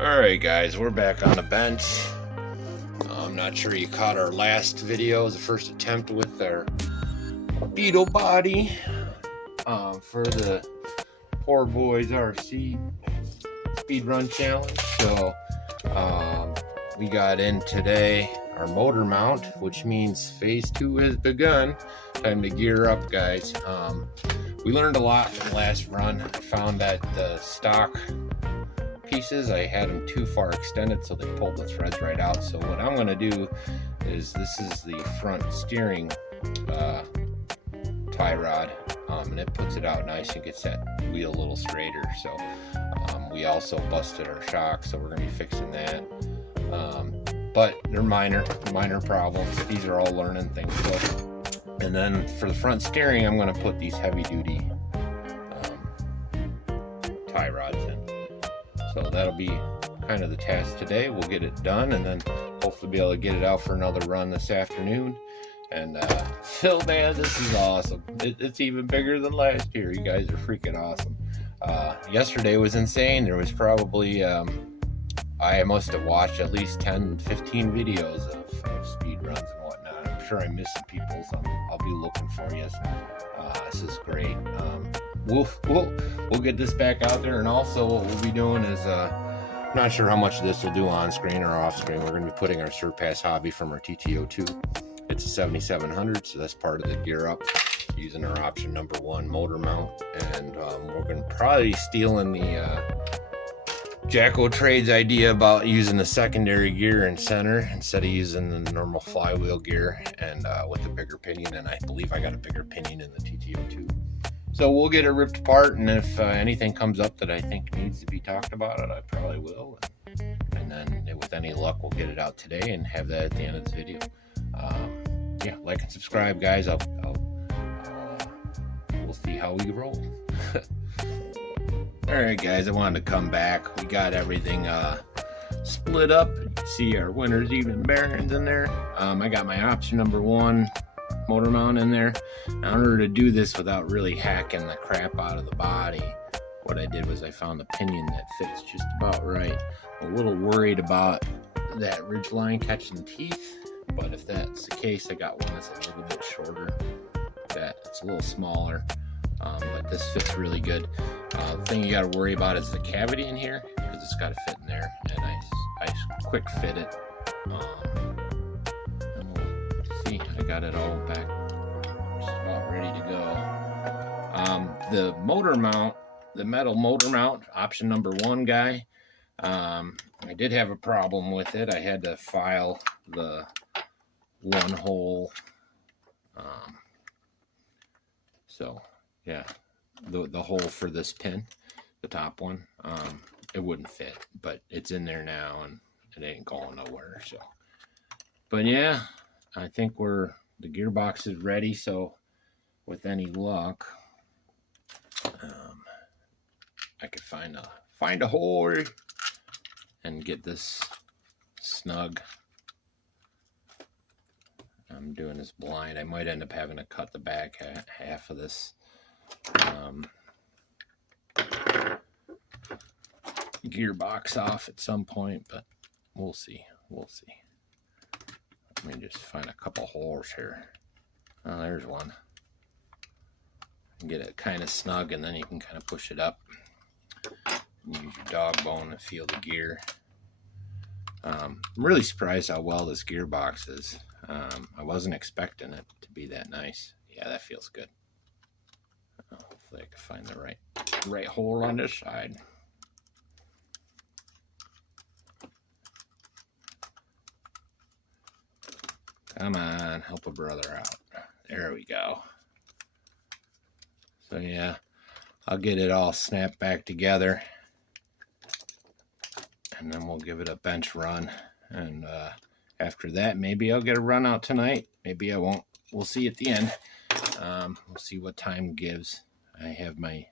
Alright guys, we're back on the bench. I'm not sure you caught our last video. It was the first attempt with our beetle body for the WLTOYS RC speed run challenge. So we got in today our motor mount, which means phase 2 has begun. Time to gear up, guys. We learned a lot from the last run. I found that the stock pieces, I had them too far extended, so they pulled the threads right out. So what I'm going to do is, this is the front steering tie rod, and it puts it out nice and gets that wheel a little straighter. So we also busted our shocks, so we're going to be fixing that. But they're minor problems. These are all learning things. So, and then for the front steering, I'm going to put these heavy duty tie rods in. So that'll be kind of the task today. We'll get it done and then hopefully be able to get it out for another run this afternoon. And Phil, man, this is awesome. It's even bigger than last year. You guys are freaking awesome. Yesterday was insane. There was probably I must have watched at least 10-15 videos of speed runs and whatnot. I'm sure I'm missing people, so I'll be looking for you. This is great. We'll get this back out there, and also what we'll be doing is I'm not sure how much of this we'll do on screen or off screen. We're going to be putting our Surpass hobby from our TT02. It's a 7700, so that's part of the gear up, using our option number 1 motor mount. And we're going to probably steal in the Jacko Trades idea about using the secondary gear in center instead of using the normal flywheel gear, and with a bigger pinion. And I believe I got a bigger pinion in the TT02. So we'll get it ripped apart, and if anything comes up that I think needs to be talked about, I probably will. And then with any luck, we'll get it out today and have that at the end of this video. Yeah, like and subscribe, guys. We'll see how we roll. Alright guys, I wanted to come back. We got everything split up. You can see our winner's even bearings in there. I got my option number 1 motor mount in there. Now, in order to do this without really hacking the crap out of the body, what I did was I found a pinion that fits just about right. I'm a little worried about that ridge line catching teeth, but if that's the case, I got one that's a little bit shorter. It's a little smaller, but this fits really good. The thing you got to worry about is the cavity in here, because it's got to fit in there, and I quick fit it. I got it all back, just about ready to go. The motor mount, the metal motor mount, option number 1 guy, I did have a problem with it. I had to file the one hole, so yeah, the hole for this pin, the top one, it wouldn't fit, but it's in there now and it ain't going nowhere. So, but yeah, I think the gearbox is ready, so with any luck, I could find a hole and get this snug. I'm doing this blind. I might end up having to cut the back half of this gearbox off at some point, but we'll see. Let me just find a couple holes here. Oh, there's one. Get it kind of snug, and then you can kind of push it up. Use your dog bone to feel the gear. I'm really surprised how well this gearbox is. I wasn't expecting it to be that nice. Yeah, that feels good. Hopefully I can find the right hole on this side. Come on, help a brother out. There we go. So yeah, I'll get it all snapped back together, and then we'll give it a bench run. And after that, maybe I'll get a run out tonight. Maybe I won't. We'll see at the end. We'll see what time gives. I have my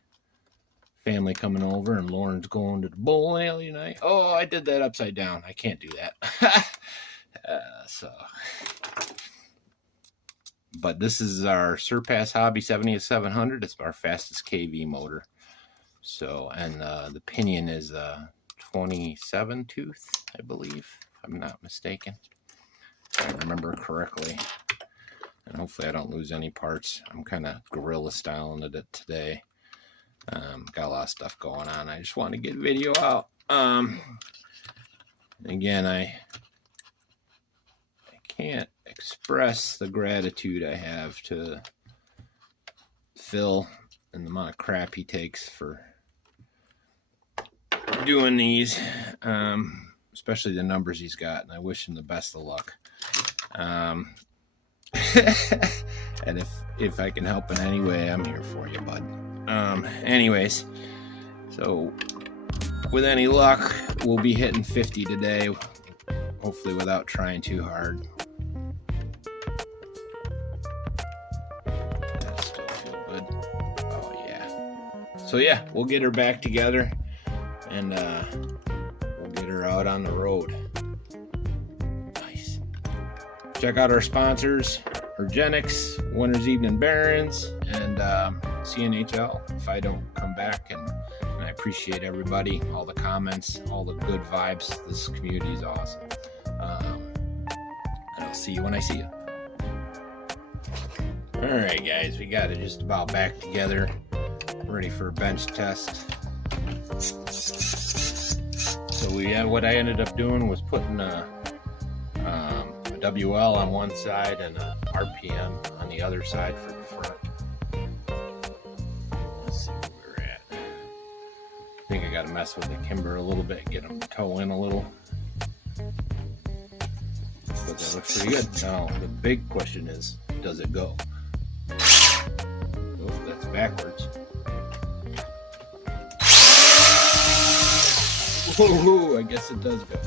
family coming over, and Lauren's going to the bowling alley tonight. Oh, I did that upside down. I can't do that. But this is our Surpass Hobby 7700. It's our fastest KV motor. So, and the pinion is 27 tooth, I believe, if I'm not mistaken. If I remember correctly. And hopefully I don't lose any parts. I'm kind of guerrilla styling it today. Got a lot of stuff going on. I just want to get video out. Again, I can't express the gratitude I have to Phil and the amount of crap he takes for doing these, especially the numbers he's got, and I wish him the best of luck. And if I can help in any way, I'm here for you, bud. Anyways, so with any luck, we'll be hitting 50 today, hopefully without trying too hard. That still feel good. Oh yeah. So yeah, we'll get her back together, and we'll get her out on the road. Nice. Check out our sponsors: URGENEX, Winter's Evening Barons, and CNHL. If I don't come back, and I appreciate everybody, all the comments, all the good vibes. This community is awesome. And I'll see you when I see you. All right, guys, we got it just about back together, ready for a bench test. So what I ended up doing was putting a WL on one side and a RPM on the other side for the front. Let's see where we're at. I think I got to mess with the kimber a little bit, get them to toe in a little. But that looks pretty good. Now, the big question is, does it go? Oh, that's backwards. Whoa, I guess it does go.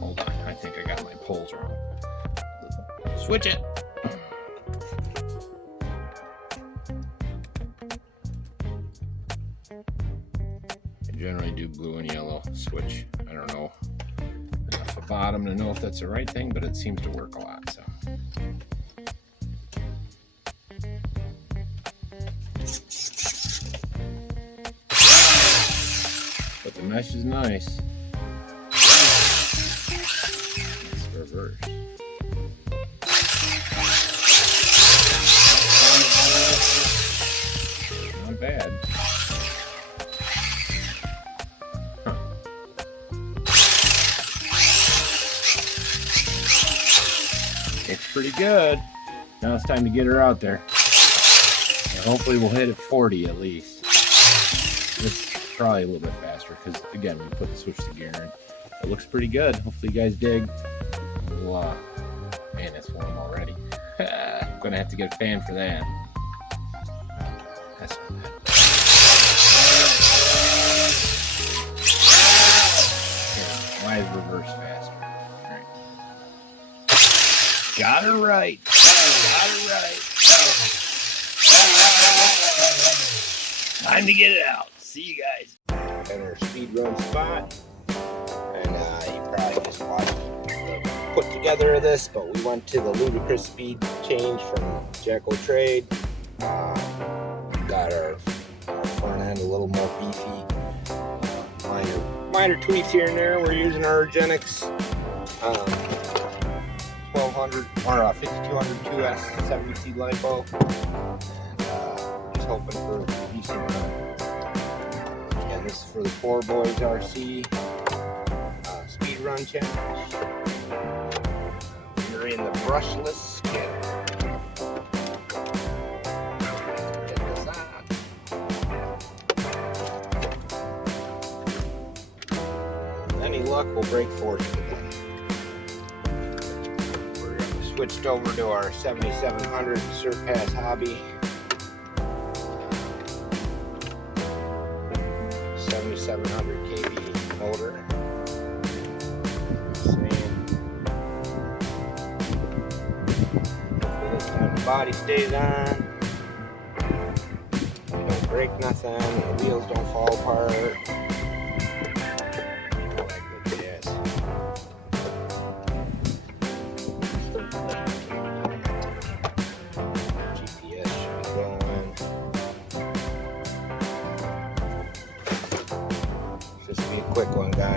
Hold on, I think I got my poles wrong. Switch it. I generally do blue and yellow switch. I don't know enough about them to know if that's the right thing, but it seems to work a lot. So. But the mesh is nice. It's reverse. Not bad. Huh. Looks pretty good. Now it's time to get her out there. And hopefully we'll hit at 40 at least. It's probably a little bit faster because, again, we put the switch to gear in. It looks pretty good. Hopefully you guys dig. We'll, man, it's warm already. I'm going to have to get a fan for that. That's not bad. Okay, why is reverse faster? All right. Got her right. Got her right. Time to get it out. See you guys. At our speed run spot. And you probably just watched the put together of this, but we went to the ludicrous speed change from Jacko Trade. Got our front end a little more beefy. Minor tweaks here and there. We're using our URGENEX 1200 or 5202S 70C Lipo. And just hoping for a decent run. Again, this is for the Poor Boys RC speed run challenge. We're in the brushless skid. Get this on. With any luck, we'll break 40 today. We're switched over to our 7700 Surpass Hobby. 7700 kV motor. The body stays on. We don't break nothing. The wheels don't fall apart. Like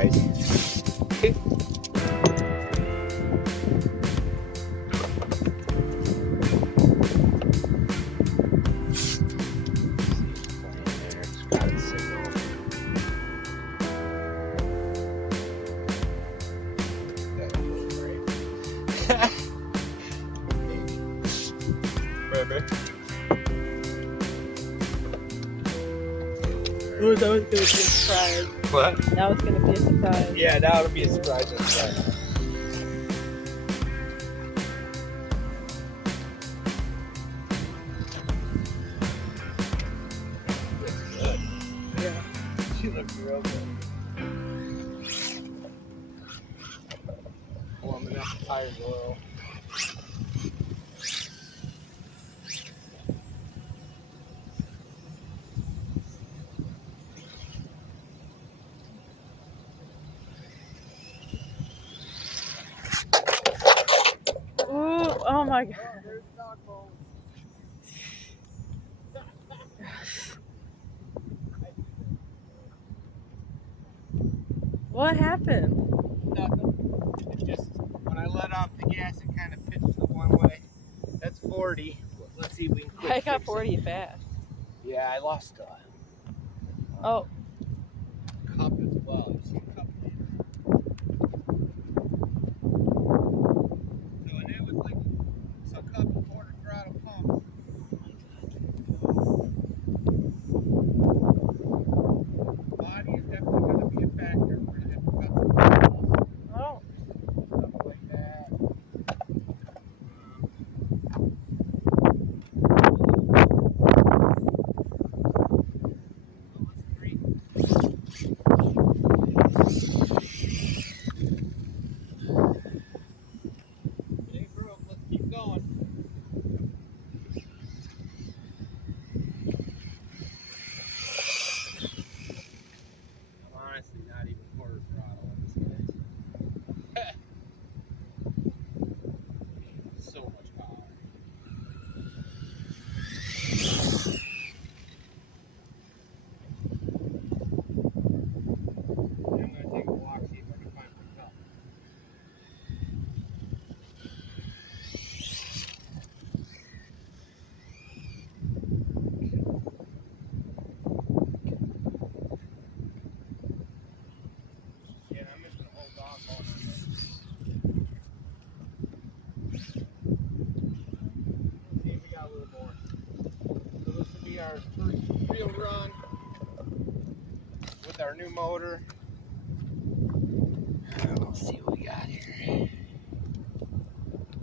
guys. Okay. Ooh, that was gonna be a surprise. What? That was gonna be a surprise. Yeah, that would be a surprise. Yeah, she looks real good. Warming up the tires oil. Ooh, oh my god. What happened? Nothing. It just, when I let off the gas, it kind of pitched the one way. That's 40. Let's see if we can quick I got fix 40 it. fast. Yeah, I lost Oh. cup as well. You see cup there. So, and that was like, so cup and quarter throttle pump. Body is definitely going to be a factor. We're going to have to cut some off. Oh. Stuff like that. Not even quarter throttle on this guy. So much power. I'm going to take a walk, see if I can find my cup. Yeah, I'm just going to hold off on this. See if we got a little more. So this will be our first real run with our new motor. Let's see what we got here.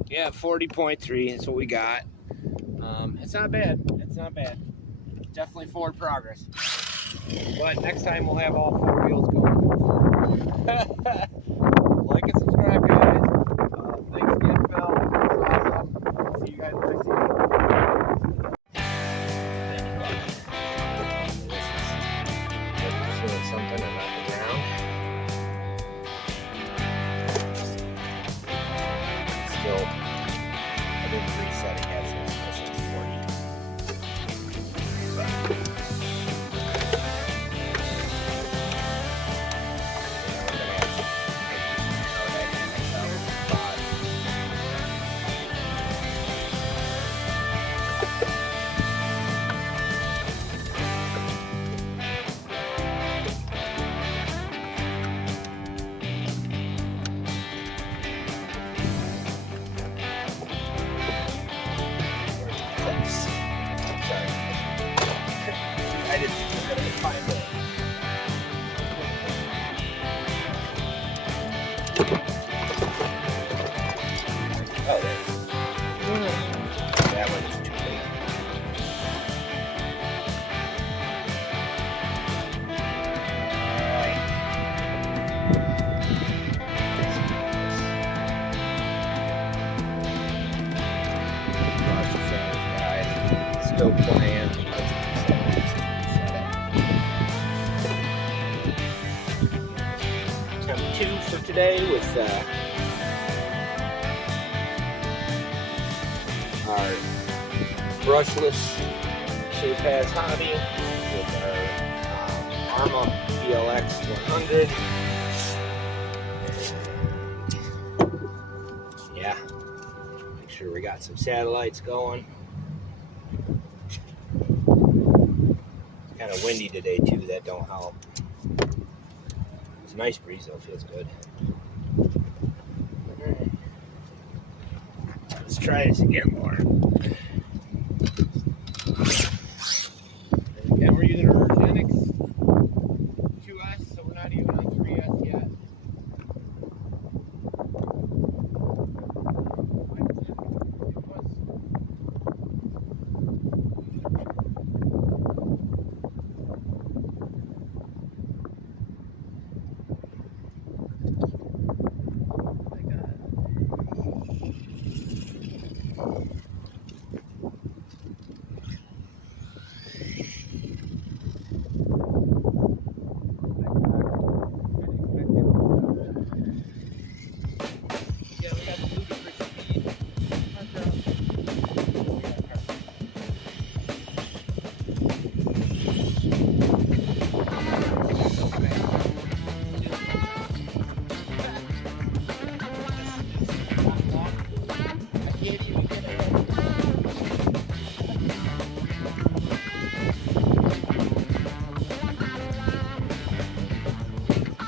Yeah, 40.3 is what we got. It's not bad. It's not bad. Definitely forward progress. But next time we'll have all four wheels going. Like and subscribe, guys. Thanks again, Phil. That's awesome. See you guys next time. Doing something and knocking down. Still, I didn't reset it yet, so it's 40. I didn't find it. Oh, there it is. That one is too late. Alright. Lost the fans, guys. Still playing. Attempt 2 for today with our brushless shape pass hobby with our Arma BLX 100. yeah. Make sure we got some satellites going. It's kind of windy today too, that don't help. It's a nice breeze though, feels good. Alright. Let's try this again more. Again, we're using our URGENEX 2S, so we're not even on 3S yet.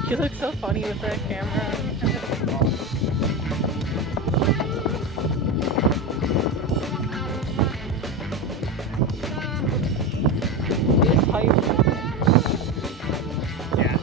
You look so funny with that camera. It's hype. Yeah,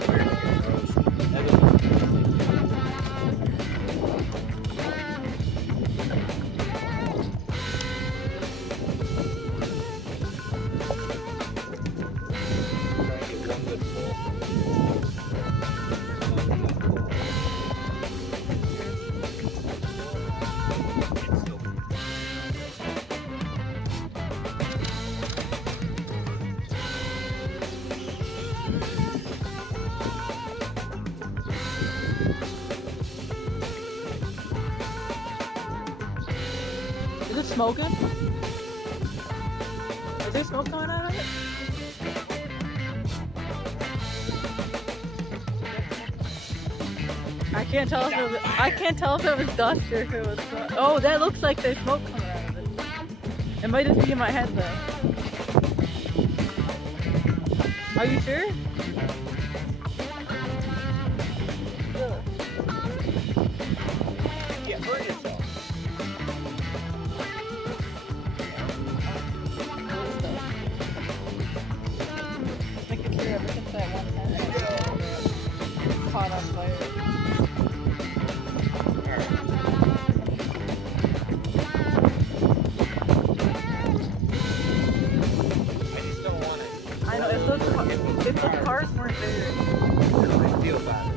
Is it smoking? Is there smoke coming out of it? I can't tell if it was dust or if it was smoke. Oh, that looks like there's smoke coming out of it. It might just be in my head though. Are you sure? yeah, burn yourself. Making sure ever since that one time caught on fire. I know, if those cars weren't there. I feel about it.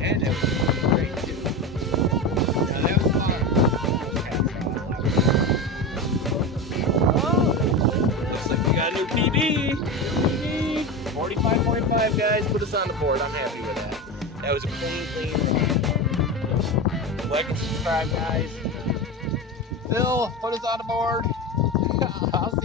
And it was great too. Now that was looks like we got a new PB. 45.5 guys, put us on the board. I'm happy with that. That was a clean run. Like and subscribe, guys. Phil, put us on the board. I'll see